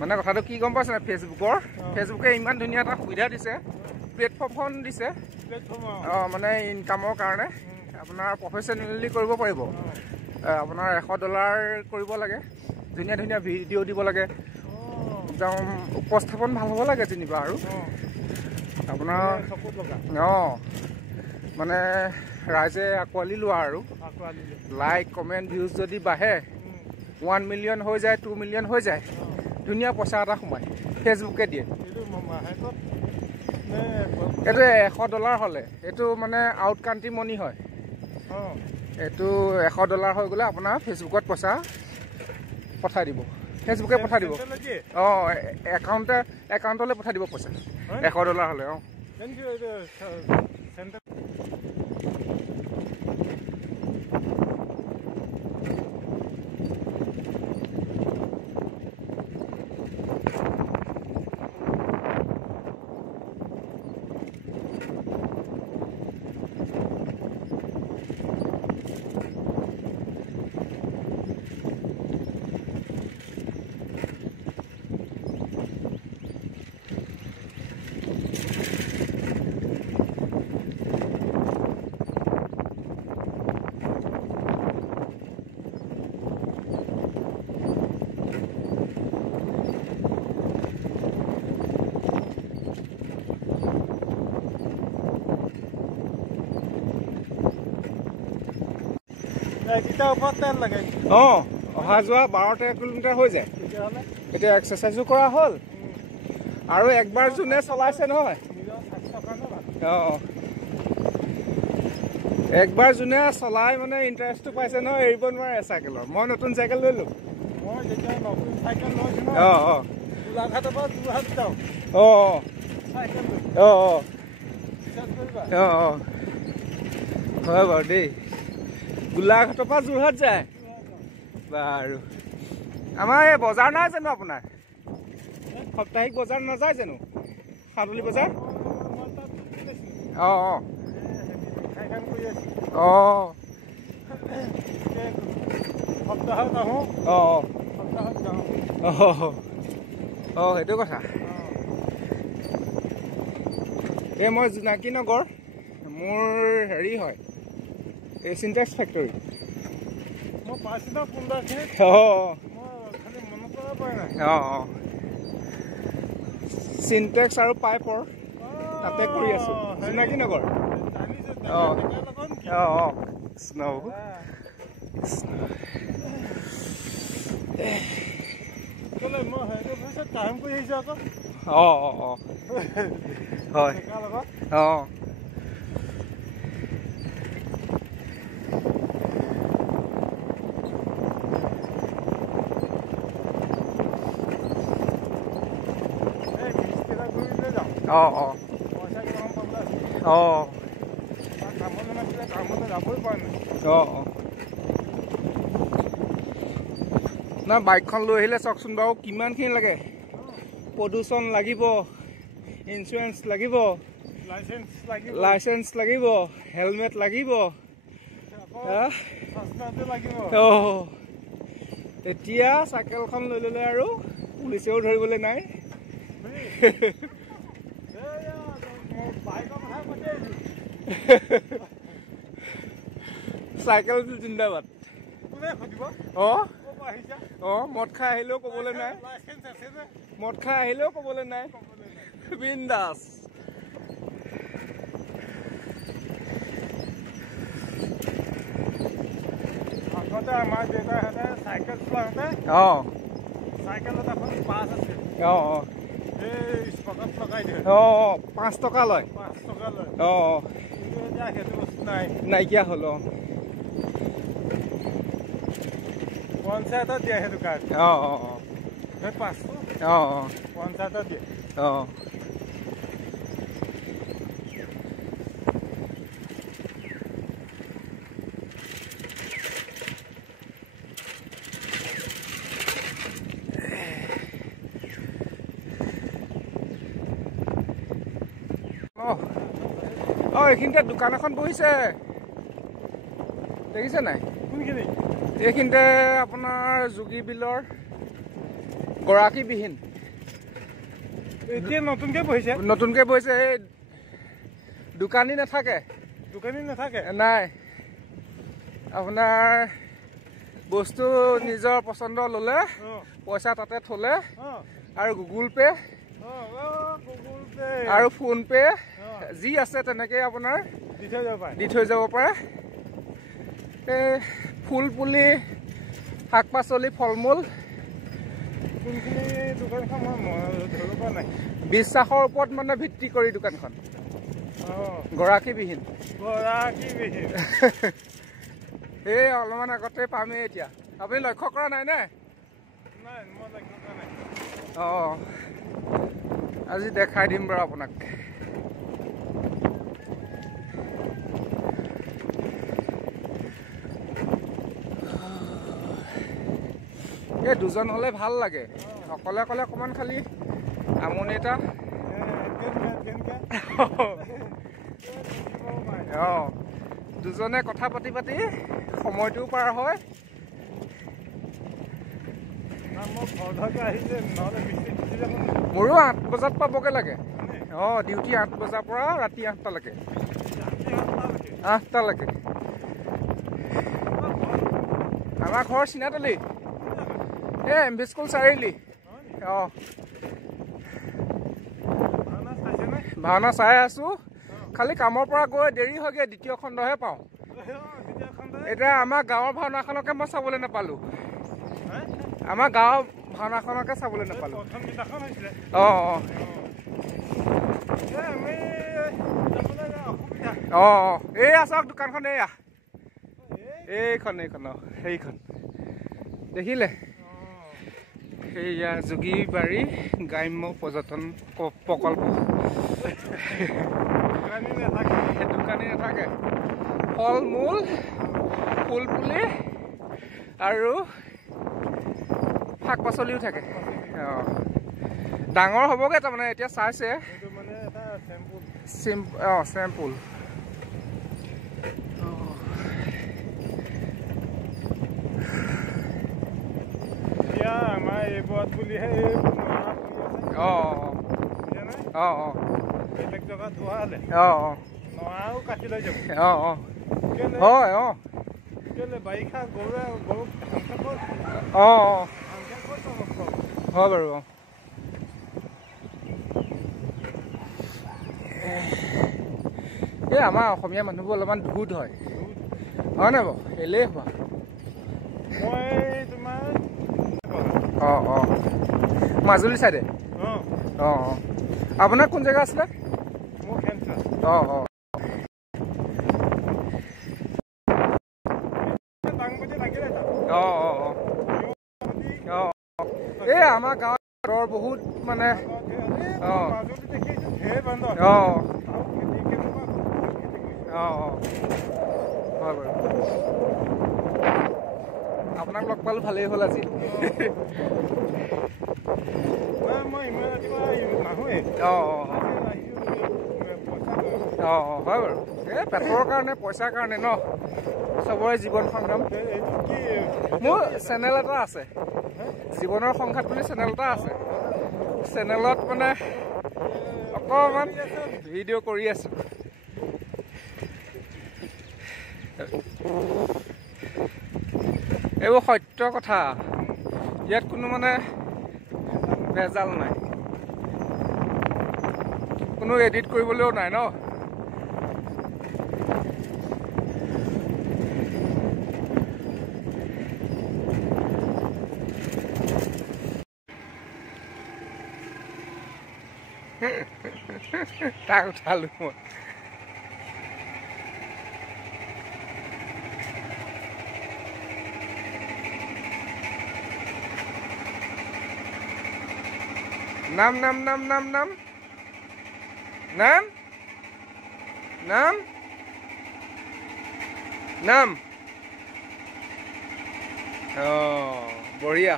মানে কথাটো কি গম পাইছে না ফেচবুকে ইমান ধুনীয়া এটা সুবিধা দিছে প্লেটফৰ্মখন দিছে মানে ইনকামৰ কাৰণে আপোনাৰ প্ৰফেচনেলি কৰিব পাৰিব আপোনাৰ $100 কৰিব লাগে ধুনীয়া ধুনীয়া ভিডিঅ' দিব লাগে একদম উপস্থাপন ভাল হ'ব লাগে যেনিবা আৰু আপোনাৰ মানে ৰাইজে আঁকোৱালি লোৱা আৰু লাইক কমেণ্ট ভিউজ যদি বাঢ়ে 1 মিলিয়ন হৈ যায় 2 মিলিয়ন হৈ যায় ধুনীয়া পইচা এটা সোমায় ফেচবুকে দিয়ে এইটো $100 হ'লে এইটো মানে আউট কাণ্ট্ৰি মনি হয় এইটো $100 হৈ গ'লে আপোনাৰ ফেচবুকত পইচা পঠাই দিব ফেচবুকে পঠাই দিব একাউণ্টলৈ পঠাই দিব পইচা $100 হ'লে অহা যোৱা 12-13 কিলোমিটাৰ হৈ যায় এতিয়া এক্সাৰচাইজো কৰা হ'ল আৰু একবাৰ যোনে চলাইছে নহয় একবাৰ যোনে চলাই মানে ইণ্টাৰেষ্টটো পাইছে নহয় এৰিব নোৱাৰে চাইকেলৰ মই নতুন চাইকেল লৈলো হয় বাৰু দেই গোলাঘাটৰ পৰা যোৰহাট যায় বাৰু আমাৰ এই বজাৰ নাই জানো আপোনাৰ সাপ্তাহিক বজাৰ নাযায় জানো সাদলি বজাৰ সেইটো কথা এই মই জোনাকী নগৰ মোৰ হেৰি হয় এই চিনটেক্স ফেক্টৰী চিনটেক্স আৰু পাইপৰ তাতে কৰি আছো জোনাকী নগৰ হয় না বাইকখন লৈ আহিলে চাওকচোন বাৰু কিমানখিনি লাগে প্ৰদূষণ লাগিব ইঞ্চুৰেঞ্চ লাগিব লাইচেঞ্চ লাগিব হেলমেট লাগিব এতিয়া চাইকেলখন লৈ ল'লে আৰু পুলিচেও ধৰিবলৈ নাই চাইকেল জিন্দাবাদ মদ খাই আহিলেও ক'বলৈ নাই বিন্দাস আগতে আমাৰ দেউতাহঁতে চাইকেল চলাওঁতে চাইকেলত এখন পাছ আছে স্পকত লগাই দিয়ে 5 টকা লয় সেইটো বস্তু নাইকিয়া হ'ল পঞ্চায়তত দিয়ে সেইটো কাৰ্ড পাছটো পঞ্চায়তত দিয়ে এইখিনিতে দোকান এখন বহিছে দেখিছে নাই এইখিনিতে আপোনাৰ যোগী বিলৰ গৰাকীবিহীন এতিয়া নতুনকৈ বহিছে এই দোকানী নাথাকে নাই আপোনাৰ বস্তু নিজৰ পচন্দ ল'লে পইচা তাতে থলে আৰু গুগল পে আৰু ফোন পে যি আছে তেনেকৈ আপোনাৰ দি থৈ যাব পাৰে এই ফুল পুলি শাক পাচলি ফল মূল বিশ্বাসৰ ওপৰত মানে ভিত্তি কৰি দোকানখন গৰাকীবিহীন এই অলপমান আগতে পামেই এতিয়া আপুনি লক্ষ্য কৰা নাই নে অঁ আজি দেখাই দিম বাৰু আপোনাক এই দুজন হ'লে ভাল লাগে অকলে অকলে অকণমান খালি আমনি এটা অঁ দুজনে কথা পাতি পাতি সময়টোও পাৰ হয় মোৰো 8 বজাত পাবগৈ লাগে অঁ ডিউটি 8 বজাৰ পৰা ৰাতি 8টালৈকে 8টালৈকে আমাৰ ঘৰ চিনাতলি এই MV স্কুল চাৰিআলি অঁ ভাওনা চাই আছো খালি কামৰ পৰা গৈ দেৰি হয়গৈ দ্বিতীয় খণ্ডহে পাওঁ এতিয়া আমাৰ গাঁৱৰ ভাওনাখনকে মই চাবলৈ নাপালোঁ আমাৰ গাঁৱৰ ভাওনাখনকে চাবলৈ নাপালোঁ অঁ অঁ অঁ অঁ এয়া চাওক দোকানখন এয়া এইখন অঁ সেইখন দেখিলে সেয়া যোগীবাৰী গ্ৰাম্য পৰ্যটন প্ৰকল্প দোকানী নাথাকে ফল মূল ফুল পুলি আৰু শাক পাচলিও থাকে অঁ ডাঙৰ হ'বগৈ তাৰমানে এতিয়া চাইছে চেম্পুল আমাৰ এইবোৰত বুলিহে অঁ অঁ অঁ বেলেগ জেগাত ধোৱা হ'লে নৰাও কাটি লৈ যাব হয় কেলে বাৰিষা গৰু অঁ হয় বাৰু এই আমাৰ অসমীয়া মানুহবোৰ অলপমান ধূত হয় নাই বাৰু এলেহুৱা মই তোমাৰ অঁ অঁ মাজুলী চাইডে অঁ অঁ আপোনাৰ কোন জেগা আছিলে অঁ অঁ অঁ অঁ অঁ এই আমাৰ গাঁৱৰ বহুত মানে অঁ অঁ অঁ অঁ হয় বাৰু আপোনাক লগ পালোঁ ভালেই হ'ল আজি অঁ অঁ হয় বাৰু এই পেটৰ কাৰণে পইচাৰ কাৰণে ন চবৰে জীৱন সংগ্ৰাম মোৰ চেনেল এটা আছে জীৱনৰ সংঘাত বুলি চেনেল এটা আছে চেনেলত মানে অকণমান ভিডিঅ' কৰি আছোঁ এইবোৰ সত্য কথা ইয়াত কোনো মানে ভেজাল নাই কোনো এডিট কৰিবলৈও নাই ন তাক উঠালো মই নাম নাম নাম নাম নাম নাম নাম নাম বঢ়িয়া